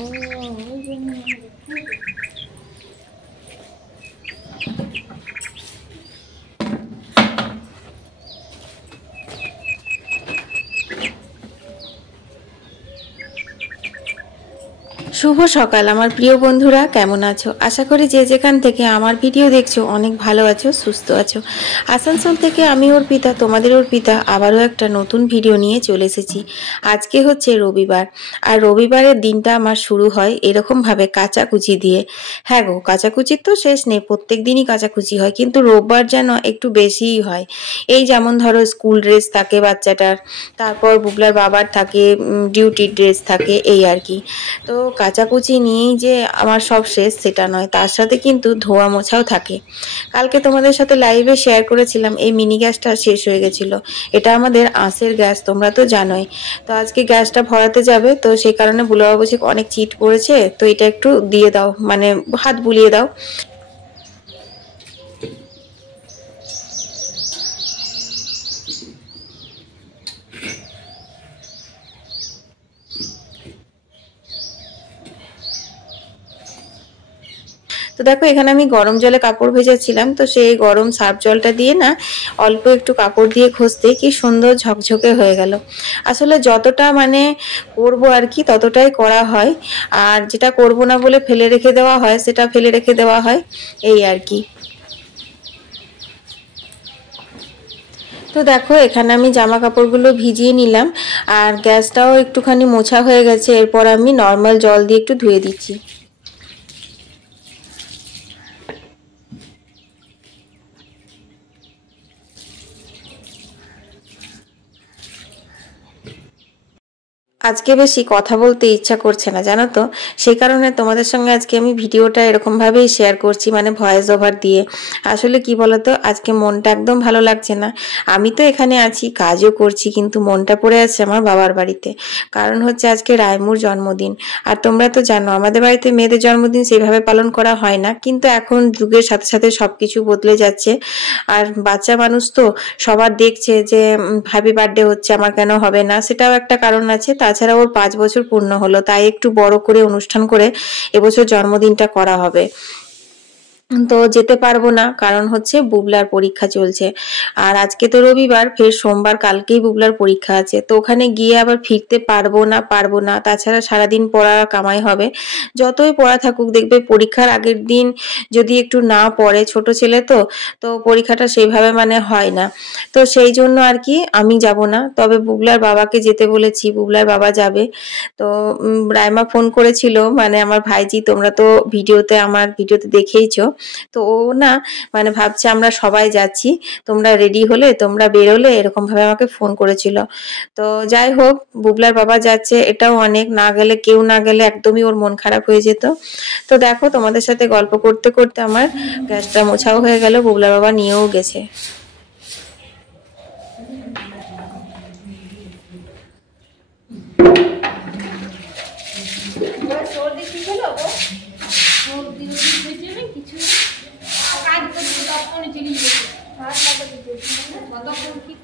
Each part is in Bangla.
ও ওই জন্য শুভ সকাল আমার প্রিয় বন্ধুরা, কেমন আছো? আশা করি যে যেখান থেকে আমার ভিডিও দেখছো অনেক ভালো আছো, সুস্থ আছো। আসানসোল থেকে আমি অর্পিতা, তোমাদের অর্পিতা, আবারও একটা নতুন ভিডিও নিয়ে চলে এসেছি। আজকে হচ্ছে রবিবার, আর রবিবারের দিনটা আমার শুরু হয় এরকমভাবে কাচাকুচি দিয়ে। হ্যাঁ গো, কাচাকুচির তো শেষ নেই, প্রত্যেক দিনই কাচাকুচি হয়, কিন্তু রোববার যেন একটু বেশিই হয়। এই যেমন ধরো স্কুল ড্রেস থাকে বাচ্চাটার, তারপর বুবলার বাবার থাকে ডিউটির ড্রেস থাকে, এই আর কি। তো কাচাকুচি নিয়েই যে আমার সব শেষ সেটা নয়, তার সাথে কিন্তু ধোয়া মোছাও থাকে। কালকে তোমাদের সাথে লাইভে শেয়ার করেছিলাম এই মিনি গ্যাসটা শেষ হয়ে গেছিলো। এটা আমাদের আঁশের গ্যাস, তোমরা তো জানোই। তো আজকে গ্যাসটা ভরাতে যাবে, তো সেই কারণে বুলাবা বলছে অনেক চিট পড়েছে, তো এটা একটু দিয়ে দাও, মানে হাত বুলিয়ে দাও। তো দেখো এখানে আমি গরম জলে কাপড় ভেজাচ্ছিলাম, তো সেই গরম সার্ফ জলটা দিয়ে না অল্প একটু কাপড় দিয়ে ঘষতে কি সুন্দর ঝকঝকে হয়ে গেল। আসলে যতটা মানে করবো আর কি ততটাই করা হয়, আর যেটা করব না বলে ফেলে রেখে দেওয়া হয় সেটা ফেলে রেখে দেওয়া হয়, এই আর কি। তো দেখো এখানে আমি জামা কাপড়গুলো ভিজিয়ে নিলাম, আর গ্যাসটাও একটুখানি মোছা হয়ে গেছে। এরপর আমি নর্মাল জল দিয়ে একটু ধুয়ে দিচ্ছি। আজকে বেশি কথা বলতে ইচ্ছা করছে না, জানো তো। সেই কারণে তোমাদের সঙ্গে আজকে আমি ভিডিওটা এরকমভাবেই শেয়ার করছি, মানে ভয়েস ওভার দিয়ে। আসলে কি বলতো, আজকে মনটা একদম ভালো লাগছে না। আমি তো এখানে আছি, কাজও করছি, কিন্তু মনটা পড়ে আছে আমার বাবার বাড়িতে। কারণ হচ্ছে আজকে রায়মুর জন্মদিন। আর তোমরা তো জানো আমাদের বাড়িতে মেয়েদের জন্মদিন সেইভাবে পালন করা হয় না, কিন্তু এখন যুগের সাথে সাথে সবকিছু বদলে যাচ্ছে। আর বাচ্চা মানুষ তো সবার দেখছে যে হ্যাপি বার্থডে হচ্ছে, আমার কেন হবে না, সেটাও একটা কারণ আছে। তাছাড়া ওর 5 বছর পূর্ণ হলো, তাই একটু বড় করে অনুষ্ঠান করে এবছর জন্মদিনটা করা হবে। তো যেতে পারবো না, কারণ হচ্ছে বুবলার পরীক্ষা চলছে। আর আজকে তো রবিবার, ফের সোমবার কালকেই বুবলার পরীক্ষা আছে, তো ওখানে গিয়ে আবার ফিরতে পারবো না। তাছাড়া সারাদিন পড়া কামাই হবে। যতই পড়া থাকুক, দেখবে পরীক্ষার আগের দিন যদি একটু না পড়ে, ছোট ছেলে তো, তো পরীক্ষাটা সেইভাবে মানে হয় না। তো সেই জন্য আর কি আমি যাব না, তবে বুবলার বাবাকে যেতে বলেছি, বুবলার বাবা যাবে। তো রাইমা ফোন করেছিল, মানে আমার ভাইজি, তোমরা তো আমার ভিডিওতে দেখেইছো। তো ও না মানে ভাবছে আমরা সবাই যাচ্ছি, তোমরা রেডি হলে, তোমরা বেরোলে, এরকম ভাবে আমাকে ফোন করেছিল। তো যাই হোক, বুবলার বাবা যাচ্ছে, এটাও অনেক। না গেলে, কেউ না গেলে একদমই ওর মন খারাপ হয়ে যেত। তো দেখো তোমাদের সাথে গল্প করতে করতে আমার গ্যাসটা মোছাও হয়ে গেল, বুবলার বাবা নিয়েও গেছে। সর্দি ঠিক হলো গো? সর্দি হয়েছে না কিছু, কাজ করতে তখন চিনি ভাত লাগাতে তখন ঠিক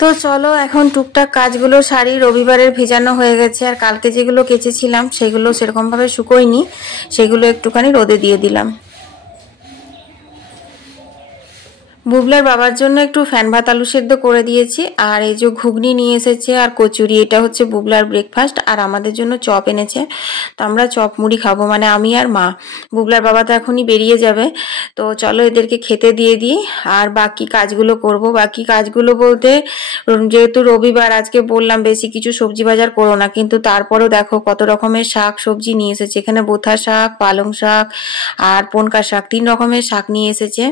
তো চলো এখন টুকটাক কাজগুলো সারি। রবিবারের ভেজানো হয়ে গেছে, আর কালকে যেগুলো কেচেছিলাম সেগুলো সেরকম ভাবে শুকোয়নি, সেগুলো একটুখানি রোদে দিয়ে দিলাম। বুবলার বাবার জন্য একটু ফ্যান ভাত আলু সেদ্ধ করে দিয়েছি, আর এই যে ঘুগনি নিয়ে এসেছে আর কচুরি, এটা হচ্ছে বুবলার ব্রেকফাস্ট। আর আমাদের জন্য চপ এনেছে, তো আমরা চপ মুড়ি খাবো, মানে আমি আর মা। বুবলার বাবা তো এখনই বেরিয়ে যাবে, তো চলো এদেরকে খেতে দিয়ে দিই, আর বাকি কাজগুলো করব। বাকি কাজগুলো বলতে, যেহেতু রবিবার, আজকে বললাম বেশি কিছু সবজি বাজার করো না, কিন্তু তারপরেও দেখো কত রকমের শাক সবজি নিয়ে এসেছে। এখানে বোথা শাক, পালং শাক আর পনকা শাক, 3 রকমের শাক নিয়ে এসেছে।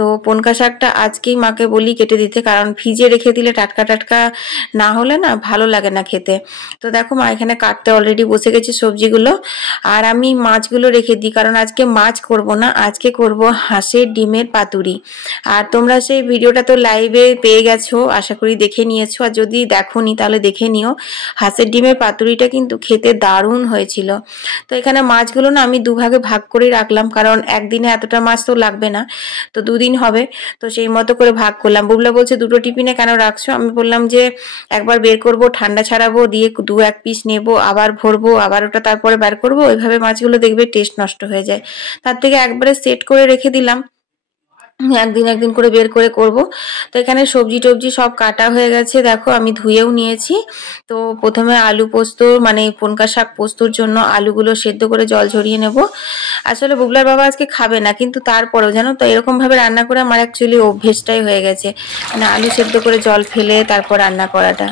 তো পনকা শাকটা আজকেই মাকে বলি কেটে দিতে, কারণ ফ্রিজে রেখে দিলে টাটকা টাটকা না হলে না ভালো লাগে না খেতে। তো দেখো মা এখানে কাটতে অলরেডি বসে গেছে সবজিগুলো। আর আমি মাছগুলো রেখে দিই, কারণ আজকে মাছ করব না, আজকে করব হাঁসের ডিমের পাতুরি। আর তোমরা সেই ভিডিওটা তো লাইভে পেয়ে গেছো, আশা করি দেখে নিয়েছো, আর যদি দেখোনি তাহলে দেখে নিও। হাঁসের ডিমের পাতুরিটা কিন্তু খেতে দারুণ হয়েছিল। তো এখানে মাছগুলো না আমি দুভাগে ভাগ করে রাখলাম, কারণ একদিনে এতটা মাছ তো লাগবে না, তো দুদিন হবে। তো সেই মতো করে ভাগ করলাম। বুবলা বলছে দুটো টিফিনে কেন রাখছো? আমি বললাম যে একবার বের করব, ঠান্ডা ছাড়াবো, দিয়ে 2-1 পিস নেবো, আবার ভরবো, আবার ওটা তারপরে বের করবো, ওইভাবে মাছগুলো দেখবে টেস্ট নষ্ট হয়ে যায়। তার থেকে একবারে সেট করে রেখে দিলাম, একদিন একদিন করে বের করে করব। তো এখানে সবজি টবজি সব কাটা হয়ে গেছে, দেখো আমি ধুয়েও নিয়েছি। তো প্রথমে আলু পোস্ত মানে পনকা শাক পোস্তর জন্য আলুগুলো সেদ্ধ করে জল ঝরিয়ে নেব। আসলে বুবলার বাবা আজকে খাবে না, কিন্তু তারপরেও জানো তো এরকম ভাবে রান্না করে আমার অ্যাকচুয়ালি অভ্যেসটাই হয়ে গেছে, মানে আলু সেদ্ধ করে জল ফেলে তারপর রান্না করাটা।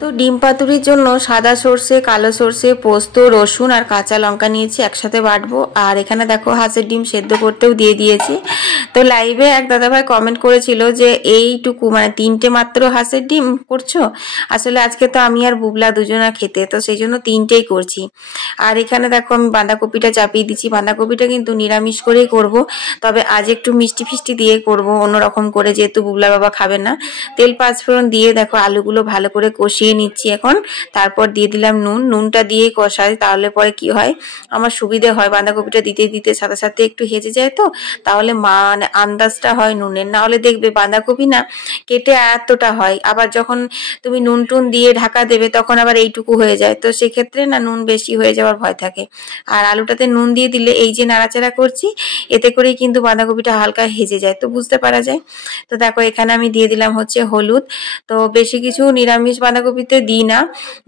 তো ডিম পাতুরির জন্য সাদা সর্ষে, কালো সর্ষে, পোস্ত, রসুন আর কাঁচা লঙ্কা নিয়েছি, একসাথে বাটবো। আর এখানে দেখো হাঁসের ডিম সেদ্ধ করতেও দিয়ে দিয়েছি। তো লাইভে এক দাদাভাই কমেন্ট করেছিল যে এইটুকু মানে 3টে মাত্র হাঁসের ডিম করছো। আসলে আজকে তো আমি আর বুবলা দুজনা খেতে, তো সেই জন্য 3টেই করছি। আর এখানে দেখো আমি বাঁধাকপিটা চাপিয়ে দিচ্ছি। বাঁধাকপিটা কিন্তু নিরামিষ করেই করব, তবে আজ একটু মিষ্টি ফিষ্টি দিয়ে করব অন্যরকম করে, যেহেতু বুবলা বাবা খাবে না। তেল পাঁচফোড়ন দিয়ে দেখো আলুগুলো ভালো করে কষিয়ে নিচ্ছি এখন। তারপর দিয়ে দিলাম নুন। নুনটা দিয়ে কষাই, তাহলে পরে কি হয় আমার সুবিধে হয়, বাঁধাকপিটা দিতে দিতে সাথে সাথে একটু হেজে যায়, তো তাহলে মানে আন্দাজটা হয় নুনের। না হলে দেখবে বাঁধাকপি না কেটে এতটা হয়, আবার যখন তুমি নুন টুন দিয়ে ঢাকা দেবে তখন আবার এইটুকু হয়ে যায়, তো সেক্ষেত্রে না নুন বেশি হয়ে যাওয়ার ভয় থাকে। আর আলুটাতে নুন দিয়ে দিলে এই যে নাড়াচাড়া করছি, এতে করেই কিন্তু বাঁধাকপিটা হালকা হেজে যায়, তো বুঝতে পারা যায়। তো দেখো এখানে আমি দিয়ে দিলাম হচ্ছে হলুদ। তো বেশি কিছু নিরামিষ বাঁধাকপিতে দিই না,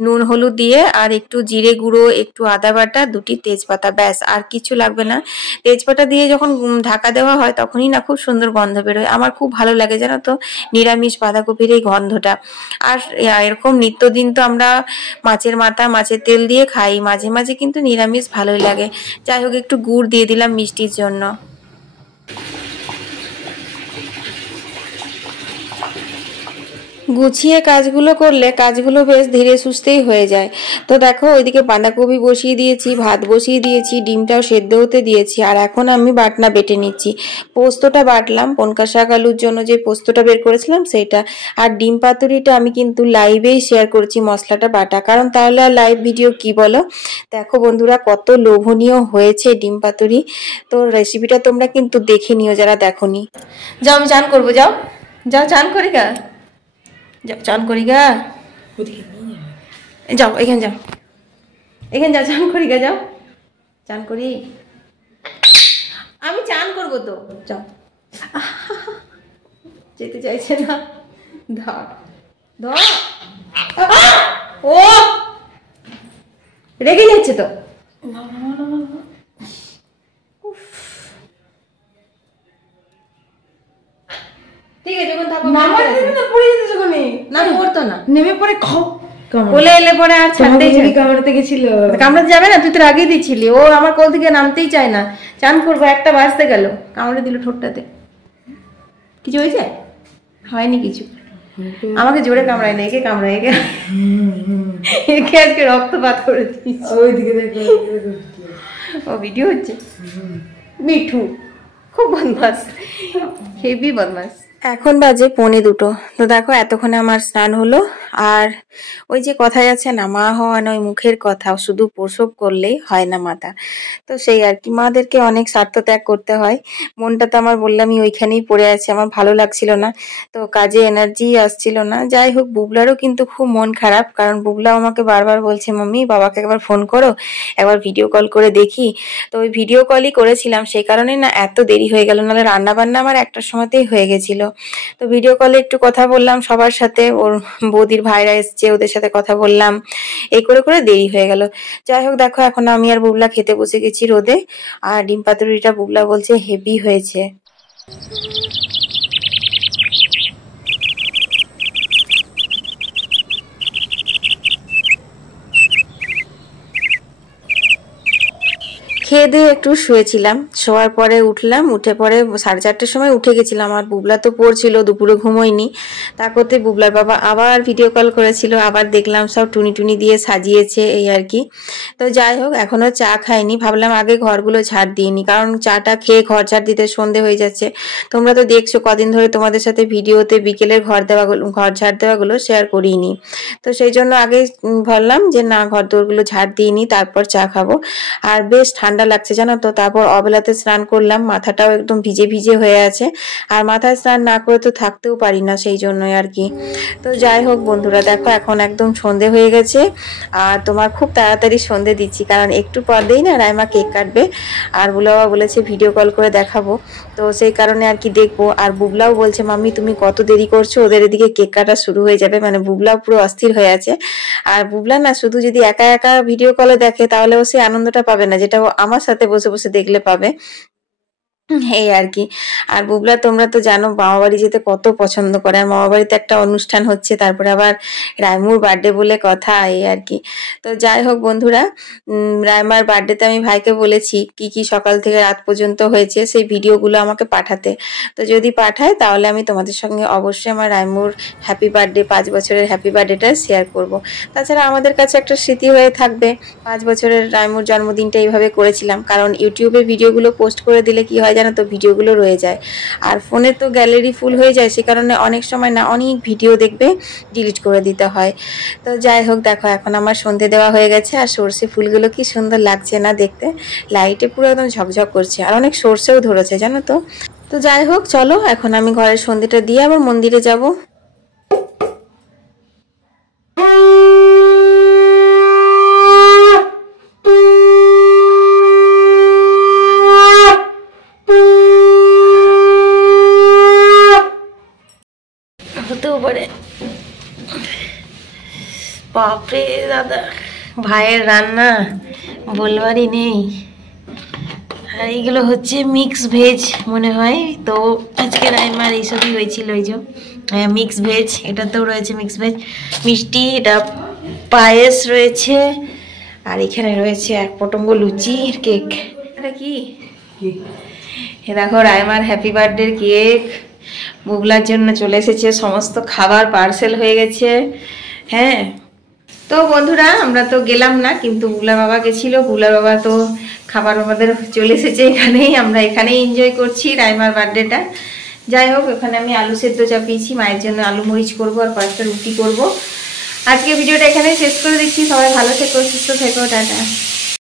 নুন হলুদ দিয়ে আর একটু জিরে গুঁড়ো, একটু আদা বাটা, 2টি তেজপাতা, ব্যাস আর কিছু লাগবে না। তেজপাতা দিয়ে যখন ঢাকা দেওয়া হয় তখনই না খুব সুন্দর গন্ধ বেরোয়, আমার খুব ভালো লাগে জানো তো নিরামিষ বাঁধাকপির এই গন্ধটা। আর এরকম নিত্যদিন তো আমরা মাছের মাথা, মাছের তেল দিয়ে খাই, মাঝে মাঝে কিন্তু নিরামিষ ভালোই লাগে। যাই হোক একটু গুড় দিয়ে দিলাম মিষ্টির জন্য। গুছিয়ে কাজগুলো করলে কাজগুলো বেশ ধীরে সুস্থেই হয়ে যায়। তো দেখো ওইদিকে বাঁধাকপি বসিয়ে দিয়েছি, ভাত বসিয়ে দিয়েছি, ডিমটাও সেদ্ধ হতে দিয়েছি, আর এখন আমি বাটনা বেটে নিচ্ছি। পোস্তটা বাটলাম, পনকা শাক আলুর জন্য যে পোস্তটা বের করেছিলাম সেইটা। আর ডিম পাতুরিটা আমি কিন্তু লাইভেই শেয়ার করছি মশলাটা বাটা, কারণ তাহলে আর লাইভ ভিডিও কি বলো। দেখো বন্ধুরা কত লোভনীয় হয়েছে ডিম পাতুরি। তো রেসিপিটা তোমরা কিন্তু দেখে নিও যারা দেখোনি। যাও আমি চান করবো, যাও যাও চান করি গা, যাও চান করি গা, যাও এখানে যাও, এখানে যাও চান করি গা, যাও চান করি, আমি চান করবো তো, যাও। যেতে চাইছে না, ধর ধর, ও রেগে যাচ্ছে তো। ঠিক আছে যখন থাকো না পড়ে যেতে যখন না পড়তো না, নেমে পড়ে খাও, কোলে এলে পরে আর ছাড়তেই চাই। কামড়াতে গেছিল, কামড়াতে যাবে না, তুই তো আগেই দিচ্ছিলি। ও আমার কোল থেকে নামতেই চায় না। চান করবো, একটা বাজতে গেল, কামড়ে দিল ঠোঁটটাতে। কিছু হয়েছে? হয়নি কিছু, আমাকে জোরে কামড়ায় না, একে কামড়ায়, একে একে আজকে রক্তপাত করে দিয়েছি। ওইদিকে দেখো, ও ভিডিও হচ্ছে। মিঠু খুব বদমাস, হেভি বদমাস। এখন বাজে 1:45। তো দেখো এতক্ষণে আমার স্নান হলো। আর ওই যে কথায় আছে না, মা হওয়া নয় মুখের কথা, শুধু প্রসব করলেই হয় না মাতা। তো সেই আর কি, মাদেরকে অনেক স্বার্থ ত্যাগ করতে হয়। মনটা তো আমার বললামই ওইখানেই পড়ে আছে, আমার ভালো লাগছিল না, তো কাজে এনার্জি আসছিল না। যাই হোক বুবলারও কিন্তু খুব মন খারাপ, কারণ বুবলা আমাকে বারবার বলছে মাম্মি বাবাকে একবার ফোন করো, একবার ভিডিও কল করে দেখি। তো ওই ভিডিও কলই করেছিলাম, সেই কারণে না এত দেরি হয়ে গেল, নাহলে রান্না বান্না আমার 1টার সময়তেই হয়ে গেছিল। তো ভিডিও কলে একটু কথা বললাম সবার সাথে, ওর বৌদির ভাইরা এসছে ওদের সাথে কথা বললাম, এই করে করে দেরি হয়ে গেল। যাই হোক দেখো এখন আমি আর বুবলা খেতে বসে গেছি রোদে। আর ডিম পাতুরিটা বুবলা বলছে হেভি হয়েছে। খেয়ে দিয়ে একটু শুয়েছিলাম, শোয়ার পরে উঠলাম, উঠে পরে 4:30টার সময় উঠে গেছিলাম। আর বুবলা তো পড়ছিল, দুপুরে ঘুমোয়নি। তা করতে বুবলার বাবা আবার ভিডিও কল করেছিল, আবার দেখলাম সব টুনি টুনি দিয়ে সাজিয়েছে, এই আর কি। তো যাই হোক, এখনো চা খাইনি, ভাবলাম আগে ঘরগুলো ঝাড় দিইনি, কারণ চাটা খেয়ে ঘর ঝাড় দিতে সন্ধে হয়ে যাচ্ছে। তোমরা তো দেখছো কদিন ধরে তোমাদের সাথে ভিডিওতে বিকেলের ঘর ঝাড় দেওয়াগুলো শেয়ার করিনি। তো সেই জন্য আগে ভাবলাম যে না, ঘর দোরগুলো ঝাড় দিইনি, তারপর চা খাবো। আর বেশ ঠান্ডা লাগছে জানো তো। তারপর অবেলাতে স্নান করলাম, মাথাটাও একদম ভিজে ভিজে হয়ে আছে। আর মাথায় স্নান না করে তো থাকতেও পারি না, সেই জন্যই আর কি। তো যাই হোক বন্ধুরা, দেখো এখন একদম সন্ধে হয়ে গেছে। আর তোমার খুব তাড়াতাড়ি সন্ধে দিচ্ছি, কারণ একটু পর দেই না রাইমা কেক কাটবে। আর বুবলাও বলেছে ভিডিও কল করে দেখাবো, তো সেই কারণে আর কি দেখবো। আর বুবলাও বলছে মাম্মি তুমি কত দেরি করছো, ওদের এদিকে কেক কাটা শুরু হয়ে যাবে। মানে বুবলাও পুরো অস্থির হয়ে আছে। আর বুবলা না শুধু যদি একা একা ভিডিও কলে দেখে, তাহলে ও সেই আনন্দটা পাবে না যেটা ও আমার সাথে বসে বসে দেখলে পাবে, এই আর কি। আর বুবলা তোমরা তো জানো মামা বাড়ি যেতে কত পছন্দ করে। আর মামা বাড়িতে একটা অনুষ্ঠান হচ্ছে, তারপরে আবার রাইমুর বার্থডে বলে কথা, এই আর কি। তো যাই হোক বন্ধুরা, রাইমার বার্থডেতে আমি ভাইকে বলেছি কি কি সকাল থেকে রাত পর্যন্ত হয়েছে সেই ভিডিওগুলো আমাকে পাঠাতে। তো যদি পাঠায় তাহলে আমি তোমাদের সঙ্গে অবশ্যই আমার রাইমুর হ্যাপি বার্থডে, 5 বছরের হ্যাপি বার্থডেটা শেয়ার করব। তাছাড়া আমাদের কাছে একটা স্মৃতি হয়ে থাকবে, 5 বছরের রাইমুর জন্মদিনটা এইভাবে করেছিলাম। কারণ ইউটিউবে ভিডিওগুলো পোস্ট করে দিলে কি হয় জানো তো, ভিডিওগুলো রয়ে যায়। আর ফোনে তো গ্যালারি ফুল হয়ে যায়, সে কারণে অনেক সময় না অনেক ভিডিও দেখবে ডিলিট করে দিতে হয়। তো যাই হোক, দেখো এখন আমার সন্ধে দেওয়া হয়ে গেছে। আর সর্ষে ফুলগুলো কি সুন্দর লাগছে না দেখতে, লাইটে পুরো একদম ঝকঝক করছে। আর অনেক সর্ষেও ধরেছে জানো তো। তো যাই হোক, চলো এখন আমি ঘরের সন্ধেটা দিয়ে আবার মন্দিরে যাব। হতেও পারে। বাপরে দাদা, ভাইয়ের রান্না বলবারই নেই। আর এইগুলো হচ্ছে মিক্স ভেজ মনে হয়। তো আজকে রাইমার এইসবই হয়েছিল, এই যে মিক্স ভেজ, এটাতেও রয়েছে মিক্স ভেজ, মিষ্টি, এটা পায়েস রয়েছে, আর এখানে রয়েছে 1 পটঙ্গ লুচি, কেক। এটা কি দেখো, রাইমার হ্যাপি বার্থডে কেক বুবলার জন্য চলে এসেছে, সমস্ত খাবার পার্সেল হয়ে গেছে। হ্যাঁ, তো বন্ধুরা আমরা তো গেলাম না, কিন্তু বুবলার বাবা গেছিল। বুবলার বাবা তো খাবার আমাদের চলে এসেছে এখানেই, আমরা এখানেই এনজয় করছি রাইমার বার্থডেটা। যাই হোক, এখানে আমি আলু সেদ্ধ চাপিয়েছি, মায়ের জন্য আলু মরিচ করবো আর কয়েকটা রুটি করব। আজকে ভিডিওটা এখানেই শেষ করে দিচ্ছি। সবাই ভালো থেকো, সুস্থ থেকো, টাটা।